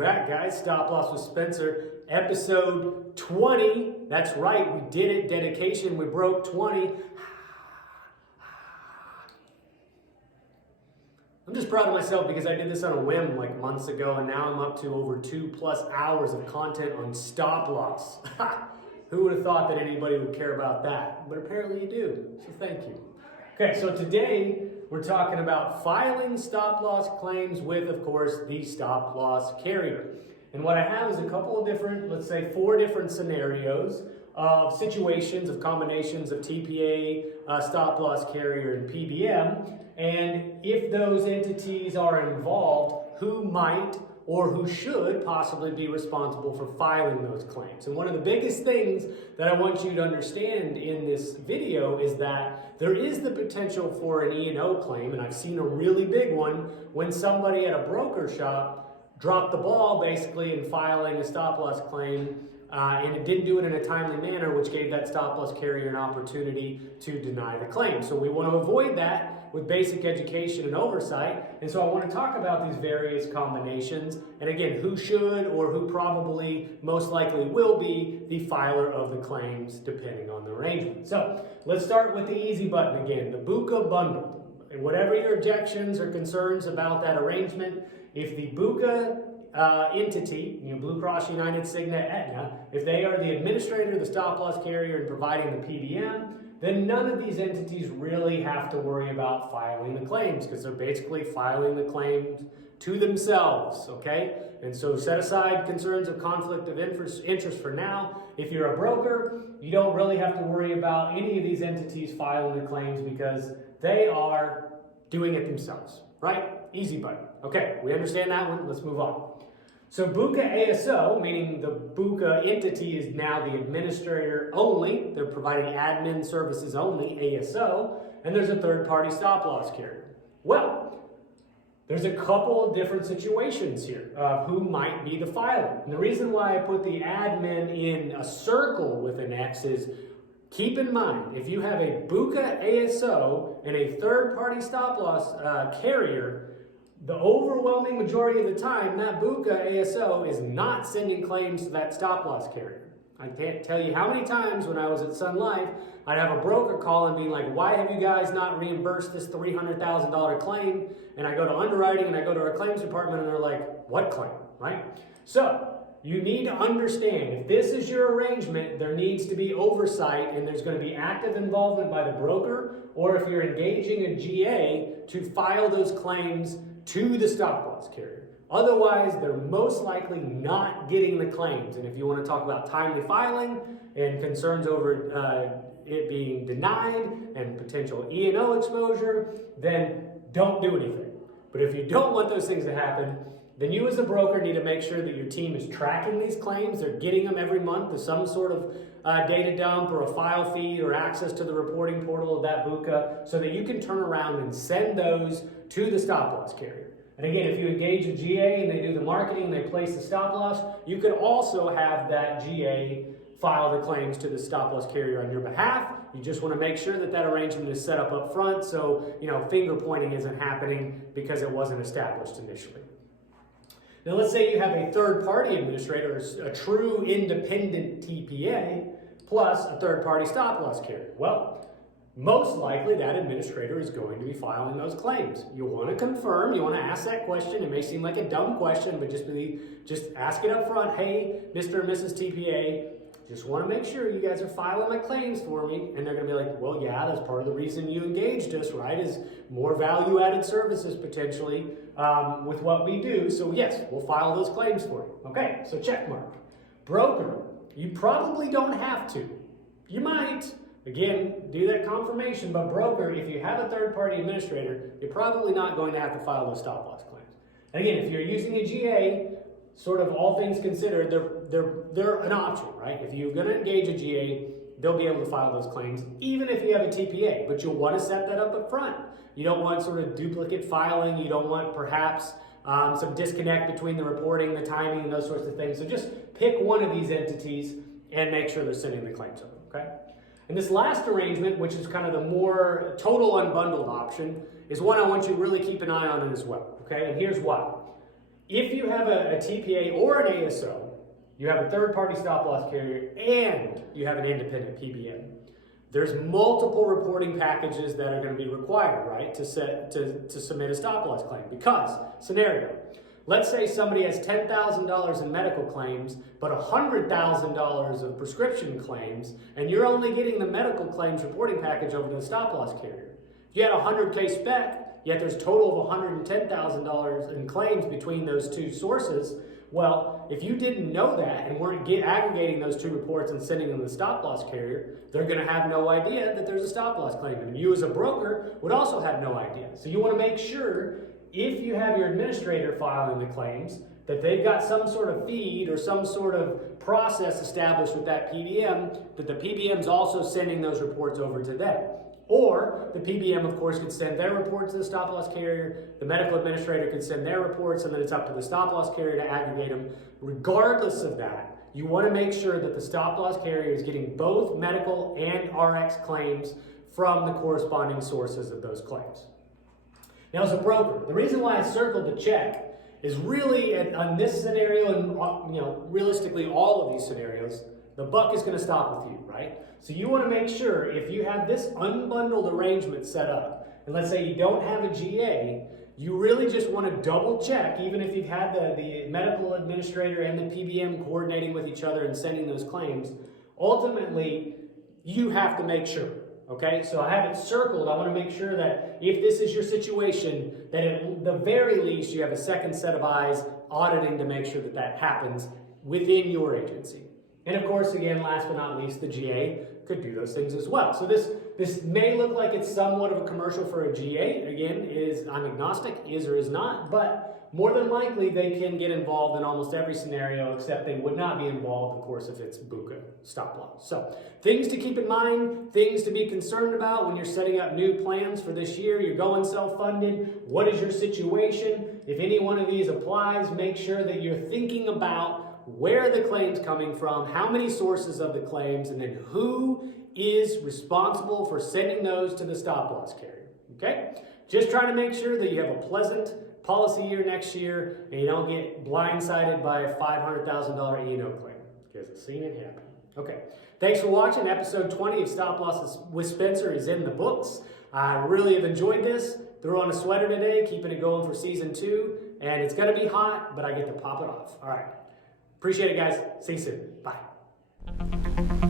back, guys. Stop Loss with Spencer, episode 20. That's right, we did it. Dedication, we broke 20. I'm just proud of myself because I did this on a whim like months ago, and now I'm up to over 2+ hours of content on stop loss. Who would have thought that anybody would care about that? But apparently you do, so thank you. Okay, so today we're talking about filing stop loss claims with, of course, the stop loss carrier. And what I have is a couple of different, let's say 4 different scenarios of situations, of combinations of TPA, stop loss carrier, and PBM. And if those entities are involved, who might or who should possibly be responsible for filing those claims. And one of the biggest things that I want you to understand in this video is that there is the potential for an E&O claim, and I've seen a really big one when somebody at a broker shop dropped the ball basically in filing a stop loss claim, and it didn't do it in a timely manner, which gave that stop loss carrier an opportunity to deny the claim. So we want to avoid that with basic education and oversight. And so I want to talk about these various combinations, and again, who should or who probably most likely will be the filer of the claims depending on the arrangement. So let's start with the easy button again, the BUCA bundle. And whatever your objections or concerns about that arrangement, if the BUCA entity, Blue Cross, United, Cigna, Aetna, if they are the administrator, the stop loss carrier, and providing the PBM, then none of these entities really have to worry about filing the claims because they're basically filing the claims to themselves, okay? And so set aside concerns of conflict of interest for now. If you're a broker, you don't really have to worry about any of these entities filing the claims because they are doing it themselves, right? Easy button. Okay, we understand that one. Let's move on. So BUCA ASO, meaning the BUCA entity is now the administrator only. They're providing admin services only, ASO, and there's a third-party stop loss carrier. Well, there's a couple of different situations here of who might be the filer. And the reason why I put the admin in a circle with an X is keep in mind, if you have a BUCA ASO and a third-party stop loss carrier, the overwhelming majority of the time, that BUCA ASO is not sending claims to that stop loss carrier. I can't tell you how many times when I was at Sun Life, I'd have a broker call and be like, why have you guys not reimbursed this $300,000 claim? And I go to underwriting and I go to our claims department and they're like, what claim, right? So you need to understand, if this is your arrangement, there needs to be oversight and there's going to be active involvement by the broker, or if you're engaging a GA to file those claims to the stop loss carrier. Otherwise, they're most likely not getting the claims. And if you want to talk about timely filing and concerns over it being denied and potential E&O exposure, then don't do anything. But if you don't want those things to happen, then you as a broker need to make sure that your team is tracking these claims. They're getting them every month with some sort of data dump or a file feed or access to the reporting portal of that BUCA so that you can turn around and send those to the stop loss carrier. And again, if you engage a GA and they do the marketing and they place the stop loss, you could also have that GA file the claims to the stop loss carrier on your behalf. You just want to make sure that that arrangement is set up front so, finger pointing isn't happening because it wasn't established initially. Now let's say you have a third-party administrator, a true independent TPA, plus a third-party stop loss carrier. Well, most likely that administrator is going to be filing those claims. You want to confirm, you want to ask that question. It may seem like a dumb question, but just ask it up front. Hey, Mr. and Mrs. TPA, just want to make sure you guys are filing my claims for me. And they're going to be like, well, yeah, that's part of the reason you engaged us, right? Is more value-added services potentially with what we do. So yes, we'll file those claims for you. Okay, so check mark. Broker, you probably don't have to. You might. Again, do that confirmation, but broker, if you have a third-party administrator, you're probably not going to have to file those stop loss claims. And again, if you're using a GA, sort of all things considered, they're an option, right? If you're going to engage a GA, they'll be able to file those claims, even if you have a TPA, but you'll want to set that up front. You don't want sort of duplicate filing. You don't want perhaps some disconnect between the reporting, the timing, and those sorts of things. So just pick one of these entities and make sure they're sending the claims over, okay? And this last arrangement, which is kind of the more total unbundled option, is one I want you to really keep an eye on as well, okay? And here's why. If you have a TPA or an ASO, you have a third-party stop-loss carrier, and you have an independent PBM, there's multiple reporting packages that are going to be required, right, to submit a stop-loss claim. Because, scenario, let's say somebody has $10,000 in medical claims, but $100,000 of prescription claims, and you're only getting the medical claims reporting package over to the stop-loss carrier. If you had a 100K spec, yet there's a total of $110,000 in claims between those two sources, well, if you didn't know that and weren't aggregating those two reports and sending them to the stop-loss carrier, they're going to have no idea that there's a stop-loss claim. And you as a broker would also have no idea. So you want to make sure, if you have your administrator filing the claims, that they've got some sort of feed or some sort of process established with that PBM, that the PBM's also sending those reports over to them. Or the PBM, of course, could send their reports to the stop-loss carrier, the medical administrator could send their reports, and then it's up to the stop-loss carrier to aggregate them. Regardless of that, you want to make sure that the stop-loss carrier is getting both medical and RX claims from the corresponding sources of those claims. Now, as a broker, the reason why I circled the check is really, on this scenario, and realistically all of these scenarios, the buck is going to stop with you, right? So you want to make sure, if you have this unbundled arrangement set up, and let's say you don't have a GA, you really just want to double check, even if you've had the medical administrator and the PBM coordinating with each other and sending those claims, ultimately, you have to make sure, okay? So I have it circled. I want to make sure that if this is your situation, that at the very least, you have a second set of eyes auditing to make sure that that happens within your agency. And of course, again, last but not least, the GA could do those things as well. So this may look like it's somewhat of a commercial for a GA. Again, I'm agnostic, is or is not, but more than likely they can get involved in almost every scenario, except they would not be involved, of course, if it's BUCA stop loss. So things to keep in mind, things to be concerned about when you're setting up new plans for this year. You're going self-funded. What is your situation? If any one of these applies, make sure that you're thinking about where the claim's coming from, how many sources of the claims, and then who is responsible for sending those to the stop-loss carrier, okay? Just trying to make sure that you have a pleasant policy year next year and you don't get blindsided by a $500,000 E&O claim, because I've seen it happen. Okay, thanks for watching. Episode 20 of Stop Losses with Spencer is in the books. I really have enjoyed this. Threw on a sweater today, keeping it going for season 2, and it's going to be hot, but I get to pop it off. All right. Appreciate it, guys. See you soon. Bye.